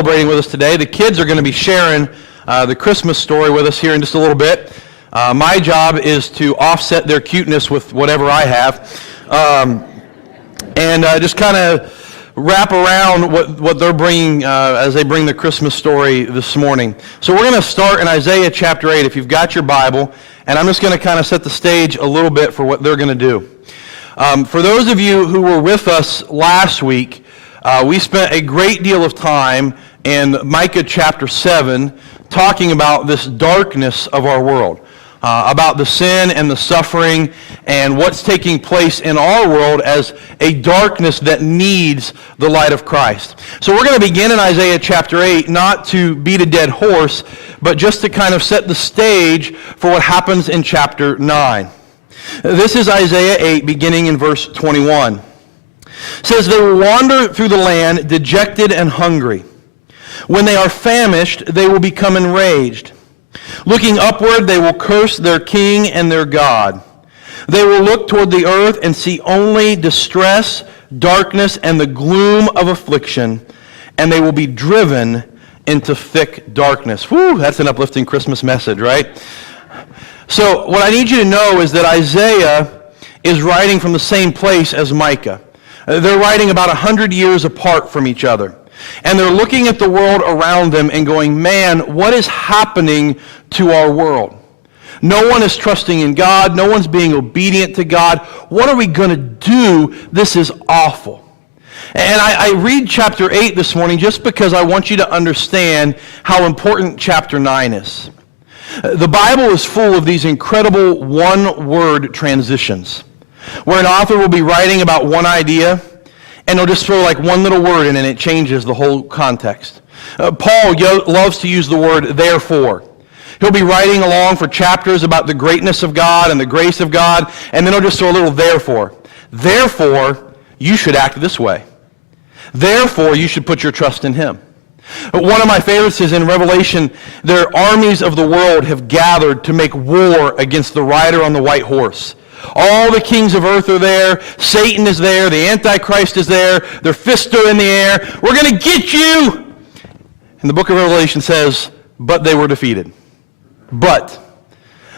Celebrating with us today. The kids are going to be sharing the Christmas story with us here in just a little bit. My job is to offset their cuteness with whatever I have, and just kind of wrap around what they're bringing as they bring the Christmas story this morning. So we're going to start in Isaiah chapter 8 if you've got your Bible, and I'm just going to kind of set the stage a little bit for what they're going to do. For those of you who were with us last week, we spent a great deal of time in Micah chapter 7 talking about this darkness of our world, about the sin and the suffering and what's taking place in our world as a darkness that needs the light of Christ. So we're going to begin in Isaiah chapter 8, not to beat a dead horse, but just to kind of set the stage for what happens in chapter 9. This is Isaiah 8, beginning in verse 21. It says, "They will wander through the land dejected and hungry. When they are famished, they will become enraged. Looking upward, they will curse their king and their God. They will look toward the earth and see only distress, darkness, and the gloom of affliction, and they will be driven into thick darkness." Whew, that's an uplifting Christmas message, right? So what I need you to know is that Isaiah is writing from the same place as Micah. They're writing about 100 years apart from each other. And they're looking at the world around them and going, man, what is happening to our world? No one is trusting in God. No one's being obedient to God. What are we going to do? This is awful. And I read chapter 8 this morning just because I want you to understand how important chapter 9 is. The Bible is full of these incredible one-word transitions, where an author will be writing about one idea, and they'll just throw like one little word in and it changes the whole context. Paul loves to use the word therefore. He'll be writing along for chapters about the greatness of God and the grace of God, and then he'll just throw a little therefore. Therefore, you should act this way. Therefore, you should put your trust in him. One of my favorites is in Revelation, their armies of the world have gathered to make war against the rider on the white horse. All the kings of earth are there. Satan is there. The Antichrist is there. Their fists are in the air. We're going to get you. And the book of Revelation says, but they were defeated. But.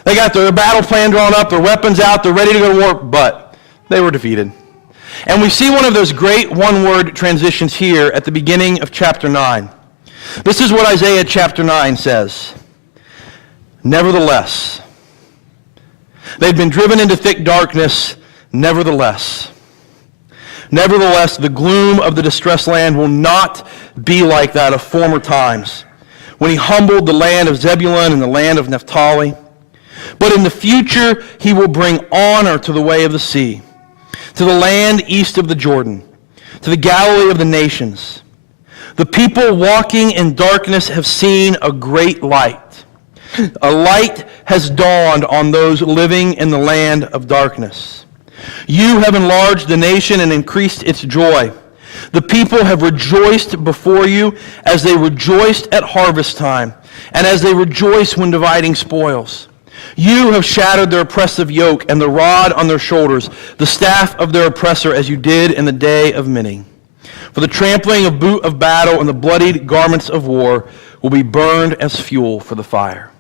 They got their battle plan drawn up, their weapons out, they're ready to go to war, but they were defeated. And we see one of those great one-word transitions here at the beginning of chapter 9. This is what Isaiah chapter 9 says. Nevertheless. They've been driven into thick darkness, nevertheless. Nevertheless, the gloom of the distressed land will not be like that of former times, when he humbled the land of Zebulun and the land of Naphtali. But in the future, he will bring honor to the way of the sea, to the land east of the Jordan, to the Galilee of the nations. The people walking in darkness have seen a great light. A light has dawned on those living in the land of darkness. You have enlarged the nation and increased its joy. The people have rejoiced before you as they rejoiced at harvest time, and as they rejoice when dividing spoils. You have shattered their oppressive yoke and the rod on their shoulders, the staff of their oppressor, as you did in the day of Minnith. For the trampling of boot of battle and the bloodied garments of war will be burned as fuel for the fire.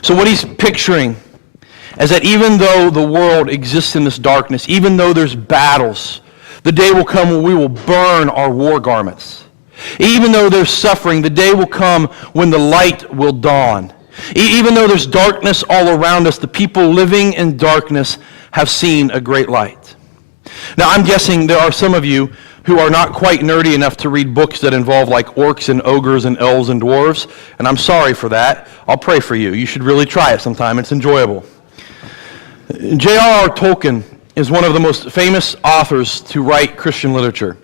So what he's picturing is that even though the world exists in this darkness, even though there's battles, the day will come when we will burn our war garments. Even though there's suffering, the day will come when the light will dawn. Even though there's darkness all around us, the people living in darkness have seen a great light. Now, I'm guessing there are some of you who are not quite nerdy enough to read books that involve like orcs and ogres and elves and dwarves, and I'm sorry for that. I'll pray for you. You should really try it sometime. It's enjoyable. J.R.R. Tolkien is one of the most famous authors to write Christian literature.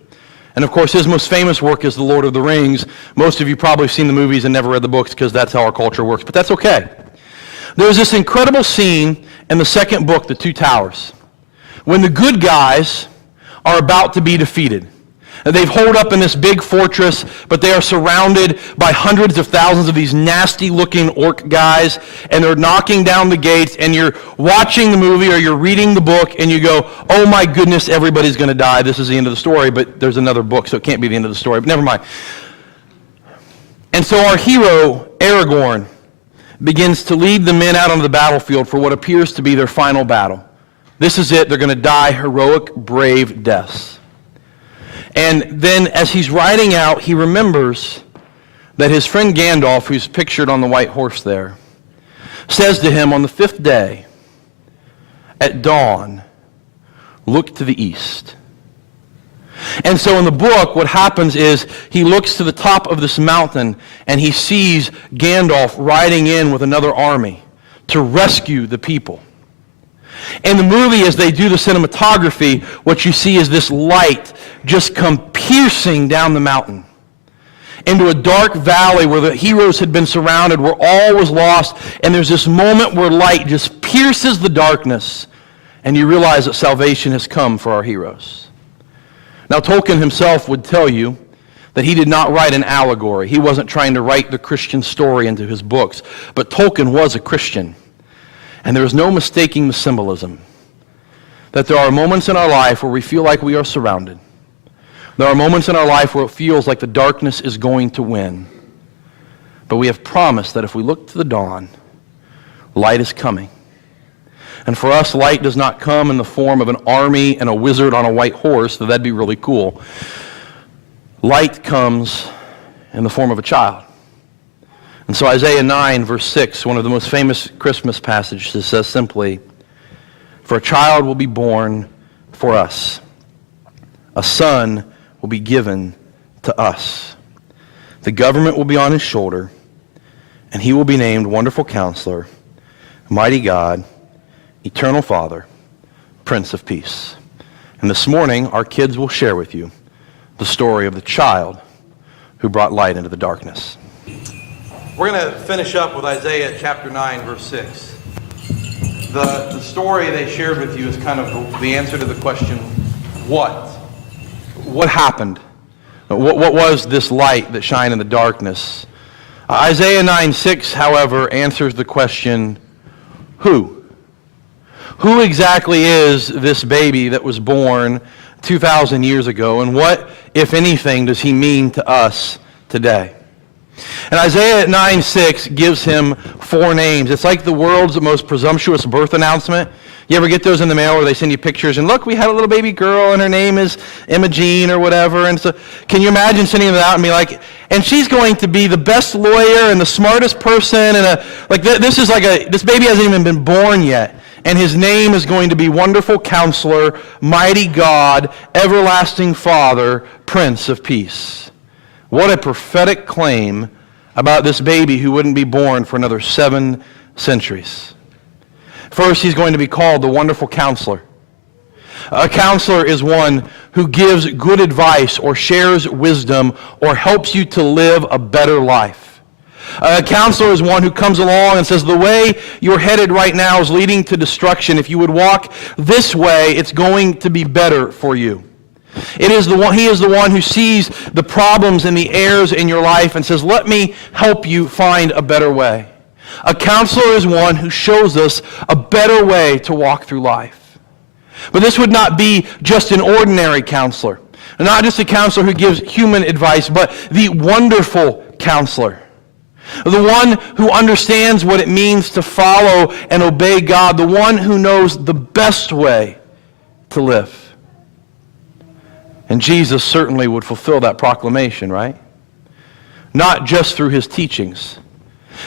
And of course, his most famous work is The Lord of the Rings. Most of you probably have seen the movies and never read the books because that's how our culture works, but that's okay. There's this incredible scene in the second book, The Two Towers, when the good guys are about to be defeated. They've holed up in this big fortress, but they are surrounded by hundreds of thousands of these nasty-looking orc guys, and they're knocking down the gates, and you're watching the movie or you're reading the book, and you go, oh my goodness, everybody's going to die. This is the end of the story, but there's another book, so it can't be the end of the story, but never mind. And so our hero, Aragorn, begins to lead the men out onto the battlefield for what appears to be their final battle. This is it. They're going to die heroic, brave deaths. And then as he's riding out, he remembers that his friend Gandalf, who's pictured on the white horse there, says to him on the 5th day, at dawn, look to the east. And so in the book, what happens is he looks to the top of this mountain and he sees Gandalf riding in with another army to rescue the people. In the movie, as they do the cinematography, what you see is this light just come piercing down the mountain into a dark valley where the heroes had been surrounded, where all was lost, and there's this moment where light just pierces the darkness, and you realize that salvation has come for our heroes. Now, Tolkien himself would tell you that he did not write an allegory. He wasn't trying to write the Christian story into his books, but Tolkien was a Christian, and there is no mistaking the symbolism that there are moments in our life where we feel like we are surrounded. There are moments in our life where it feels like the darkness is going to win. But we have promised that if we look to the dawn, light is coming. And for us, light does not come in the form of an army and a wizard on a white horse, though that'd be really cool. Light comes in the form of a child. And so Isaiah 9, verse 6, one of the most famous Christmas passages, says simply, "For a child will be born for us. A son will be given to us. The government will be on his shoulder, and he will be named Wonderful Counselor, Mighty God, Eternal Father, Prince of Peace." And this morning, our kids will share with you the story of the child who brought light into the darkness. We're going to finish up with Isaiah chapter 9, verse 6. The story they shared with you is kind of the answer to the question, what? What happened? What was this light that shined in the darkness? Isaiah 9:6, however, answers the question, who? Who exactly is this baby that was born 2,000 years ago, and what, if anything, does he mean to us today? And Isaiah 9:6 gives him 4 names. It's like the world's most presumptuous birth announcement. You ever get those in the mail where they send you pictures and look, we had a little baby girl and her name is Imogene or whatever. And so can you imagine sending them out and be like, and she's going to be the best lawyer and the smartest person and this baby hasn't even been born yet. And his name is going to be Wonderful Counselor, Mighty God, Everlasting Father, Prince of Peace. What a prophetic claim about this baby who wouldn't be born for another 7 centuries. First, he's going to be called the Wonderful Counselor. A counselor is one who gives good advice or shares wisdom or helps you to live a better life. A counselor is one who comes along and says, the way you're headed right now is leading to destruction. If you would walk this way, it's going to be better for you. He is the one who sees the problems and the errors in your life and says, let me help you find a better way. A counselor is one who shows us a better way to walk through life. But this would not be just an ordinary counselor. Not just a counselor who gives human advice, but the wonderful counselor. The one who understands what it means to follow and obey God. The one who knows the best way to live. And Jesus certainly would fulfill that proclamation, right? Not just through his teachings.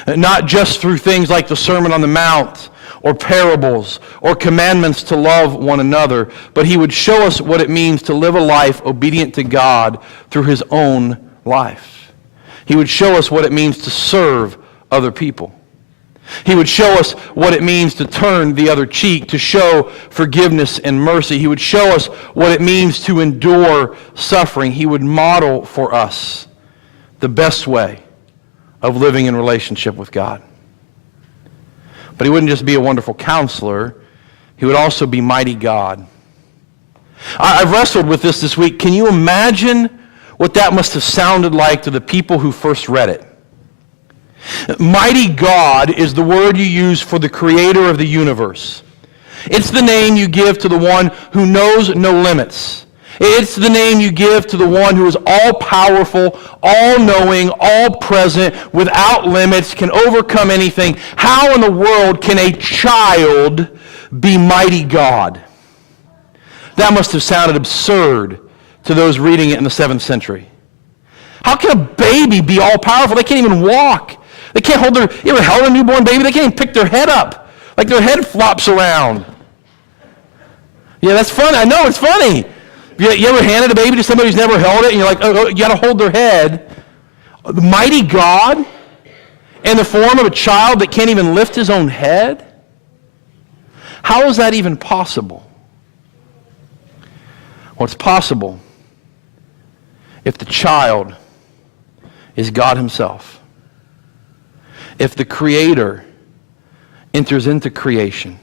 Not just through things like the Sermon on the Mount or parables or commandments to love one another, but he would show us what it means to live a life obedient to God through his own life. He would show us what it means to serve other people. He would show us what it means to turn the other cheek, to show forgiveness and mercy. He would show us what it means to endure suffering. He would model for us the best way of living in relationship with God. But he wouldn't just be a wonderful counselor. He would also be mighty God. I've wrestled with this week. Can you imagine what that must have sounded like to the people who first read it? Mighty God is the word you use for the creator of the universe. It's the name you give to the one who knows no limits. It's the name you give to the one who is all-powerful, all-knowing, all-present, without limits, can overcome anything. How in the world can a child be mighty God? That must have sounded absurd to those reading it in the 7th century. How can a baby be all-powerful? They can't even walk. They can't hold their... You ever held a newborn baby? They can't even pick their head up. Like their head flops around. Yeah, that's funny. I know, it's funny. You ever handed a baby to somebody who's never held it, and you're like, oh, you got to hold their head? The mighty God in the form of a child that can't even lift his own head? How is that even possible? Well, it's possible if the child is God himself. If the Creator enters into creation.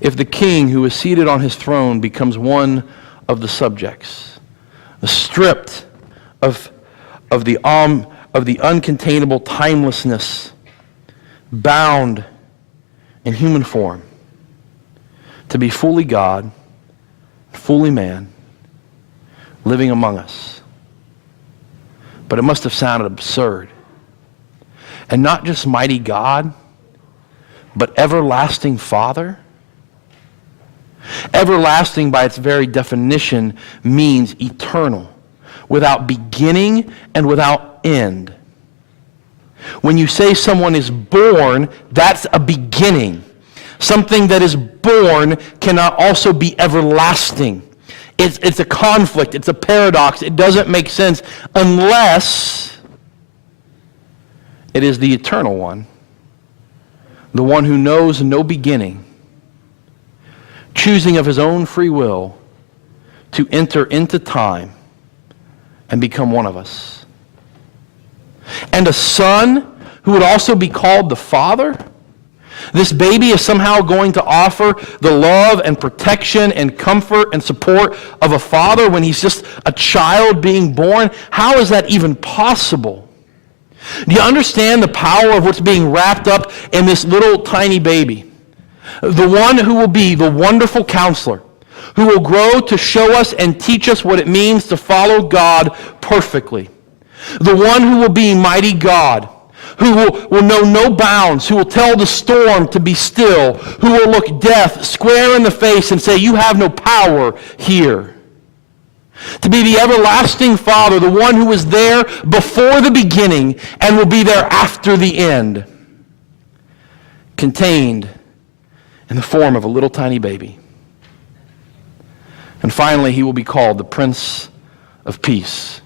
If the king who is seated on his throne becomes one of the subjects, stripped of the uncontainable timelessness, bound in human form, to be fully God, fully man, living among us. But it must have sounded absurd. And not just mighty God, but everlasting Father. Everlasting, by its very definition, means eternal, without beginning and without end. When you say someone is born, that's a beginning. Something that is born cannot also be everlasting. It's a conflict. It's a paradox. It doesn't make sense unless it is the eternal one, the one who knows no beginning, choosing of his own free will to enter into time and become one of us. And a son who would also be called the Father. This baby is somehow going to offer the love and protection and comfort and support of a father when he's just a child being born. How is that even possible? Do you understand the power of what's being wrapped up in this little tiny baby? The one who will be the wonderful counselor, who will grow to show us and teach us what it means to follow God perfectly. The one who will be mighty God, who will know no bounds, who will tell the storm to be still, who will look death square in the face and say, you have no power here. To be the everlasting Father, the one who was there before the beginning and will be there after the end, contained in the form of a little tiny baby. And finally, he will be called the Prince of Peace.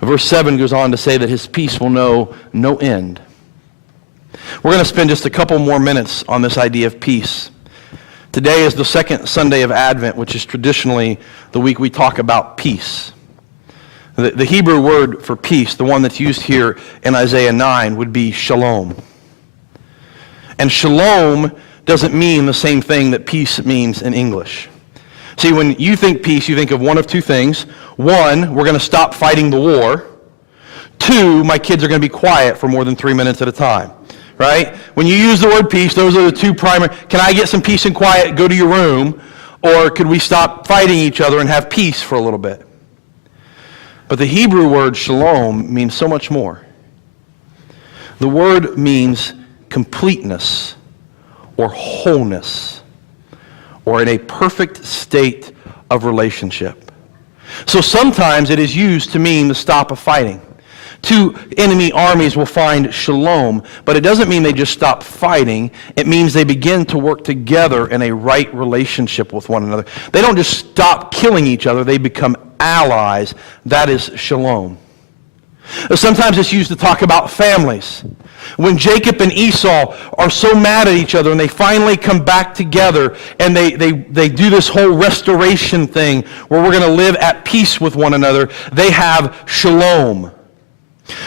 Verse 7 goes on to say that his peace will know no end. We're going to spend just a couple more minutes on this idea of peace. Today is the second Sunday of Advent, which is traditionally the week we talk about peace. The Hebrew word for peace, the one that's used here in Isaiah 9, would be shalom. And shalom doesn't mean the same thing that peace means in English. See, when you think peace, you think of one of two things. One, we're going to stop fighting the war. Two, my kids are going to be quiet for more than 3 minutes at a time. Right? When you use the word peace, those are the two primary. Can I get some peace and quiet, go to your room? Or could we stop fighting each other and have peace for a little bit? But the Hebrew word shalom means so much more. The word means completeness or wholeness, or in a perfect state of relationship. So sometimes it is used to mean the stop of fighting. Two enemy armies will find shalom, but it doesn't mean they just stop fighting. It means they begin to work together in a right relationship with one another. They don't just stop killing each other, they become allies. That is shalom. Sometimes it's used to talk about families. When Jacob and Esau are so mad at each other and they finally come back together and they do this whole restoration thing where we're going to live at peace with one another, they have shalom.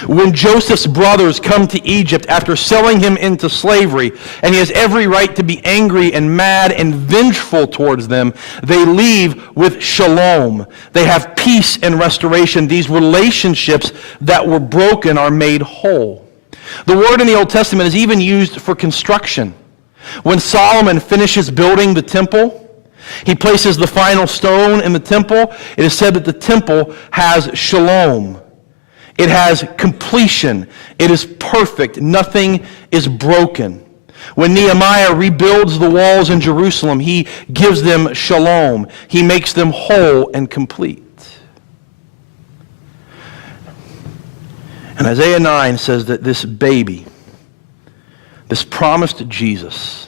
When Joseph's brothers come to Egypt after selling him into slavery, and he has every right to be angry and mad and vengeful towards them, they leave with shalom. They have peace and restoration. These relationships that were broken are made whole. The word in the Old Testament is even used for construction. When Solomon finishes building the temple, He places the final stone in the temple. It is said that the temple has shalom. It has completion. It is perfect. Nothing is broken. When Nehemiah rebuilds the walls in Jerusalem, he gives them shalom. He makes them whole and complete. And Isaiah 9 says that this baby, this promised Jesus,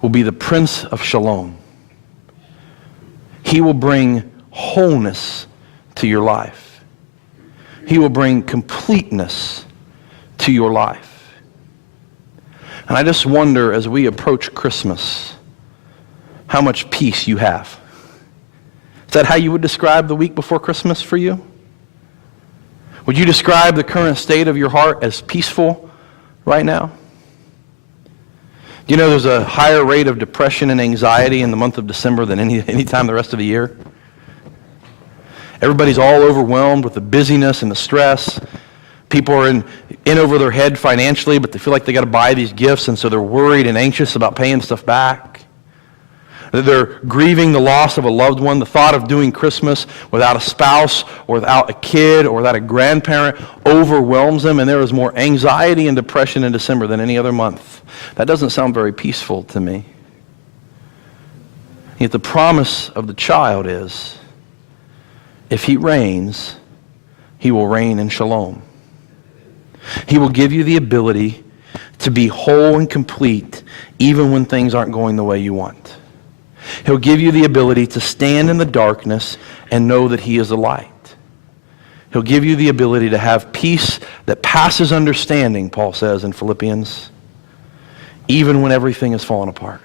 will be the Prince of Shalom. He will bring wholeness to your life. He will bring completeness to your life. And I just wonder, as we approach Christmas, how much peace you have. Is that how you would describe the week before Christmas for you? Would you describe the current state of your heart as peaceful right now? Do you know there's a higher rate of depression and anxiety in the month of December than any time the rest of the year? Everybody's all overwhelmed with the busyness and the stress. People are in over their head financially, but they feel like they got to buy these gifts, and so they're worried and anxious about paying stuff back. They're grieving the loss of a loved one. The thought of doing Christmas without a spouse or without a kid or without a grandparent overwhelms them, and there is more anxiety and depression in December than any other month. That doesn't sound very peaceful to me. Yet the promise of the child is, if he reigns, he will reign in shalom. He will give you the ability to be whole and complete even when things aren't going the way you want. He'll give you the ability to stand in the darkness and know that he is the light. He'll give you the ability to have peace that passes understanding, Paul says in Philippians, even when everything is falling apart.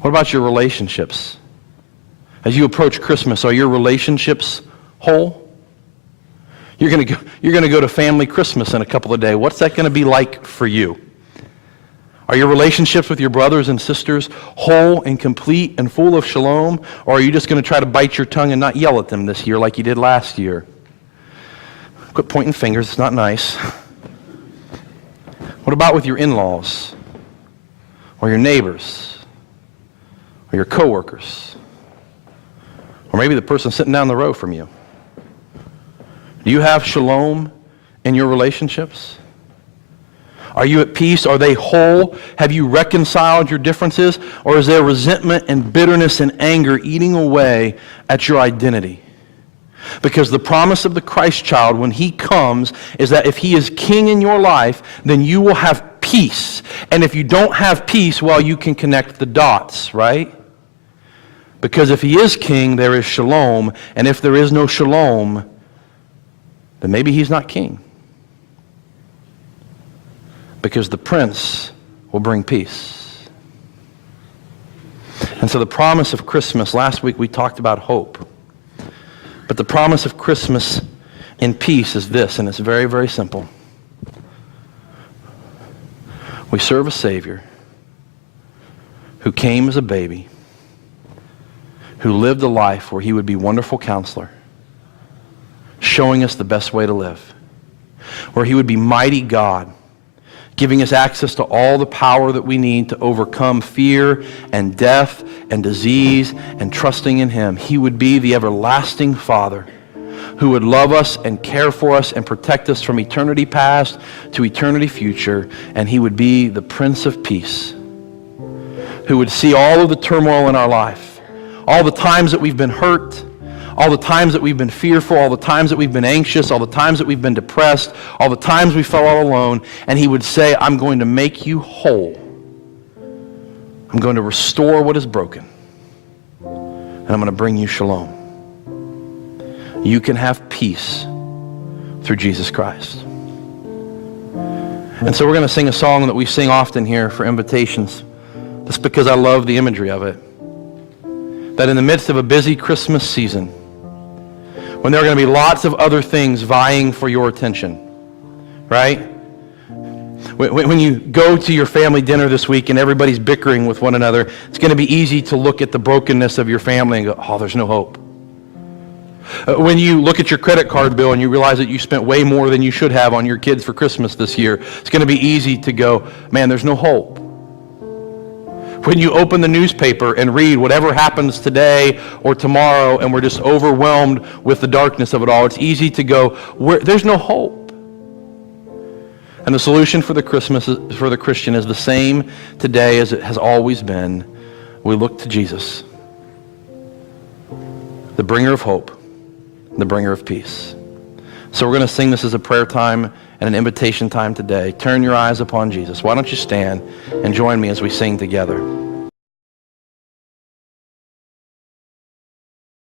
What about your relationships? As you approach Christmas, are your relationships whole? You're going to go to family Christmas in a couple of days. What's that going to be like for you? Are your relationships with your brothers and sisters whole and complete and full of shalom? Or are you just going to try to bite your tongue and not yell at them this year like you did last year? Quit pointing fingers. It's not nice. What about with your in-laws? Or your neighbors? Or your coworkers? Or maybe the person sitting down the row from you? Do you have shalom in your relationships? Are you at peace? Are they whole? Have you reconciled your differences? Or is there resentment and bitterness and anger eating away at your identity? Because the promise of the Christ child, when he comes, is that if he is king in your life, then you will have peace. And if you don't have peace, well, you can connect the dots, right? Because if he is king, there is shalom. And if there is no shalom, then maybe he's not king. Because the prince will bring peace. And so the promise of Christmas, last week we talked about hope. But the promise of Christmas in peace is this, and it's very, very simple. We serve a Savior who came as a baby, who lived a life where he would be wonderful counselor, showing us the best way to live, where he would be mighty God, giving us access to all the power that we need to overcome fear and death and disease and trusting in him. He would be the everlasting Father who would love us and care for us and protect us from eternity past to eternity future. And he would be the Prince of Peace who would see all of the turmoil in our life, all the times that we've been hurt, all the times that we've been fearful, all the times that we've been anxious, all the times that we've been depressed, all the times we felt all alone, and he would say, I'm going to make you whole. I'm going to restore what is broken. And I'm going to bring you shalom. You can have peace through Jesus Christ. And so we're going to sing a song that we sing often here for invitations. Just because I love the imagery of it. That in the midst of a busy Christmas season, when there are going to be lots of other things vying for your attention, right? When you go to your family dinner this week and everybody's bickering with one another, it's going to be easy to look at the brokenness of your family and go, oh, there's no hope. When you look at your credit card bill and you realize that you spent way more than you should have on your kids for Christmas this year, it's going to be easy to go, man, there's no hope. When you open the newspaper and read whatever happens today or tomorrow and we're just overwhelmed with the darkness of it all, it's easy to go, there's no hope. And the solution for the Christian is the same today as it has always been. We look to Jesus, the bringer of hope, the bringer of peace. So we're going to sing this as a prayer time and an invitation time today. Turn your eyes upon Jesus. Why don't you stand and join me as we sing together?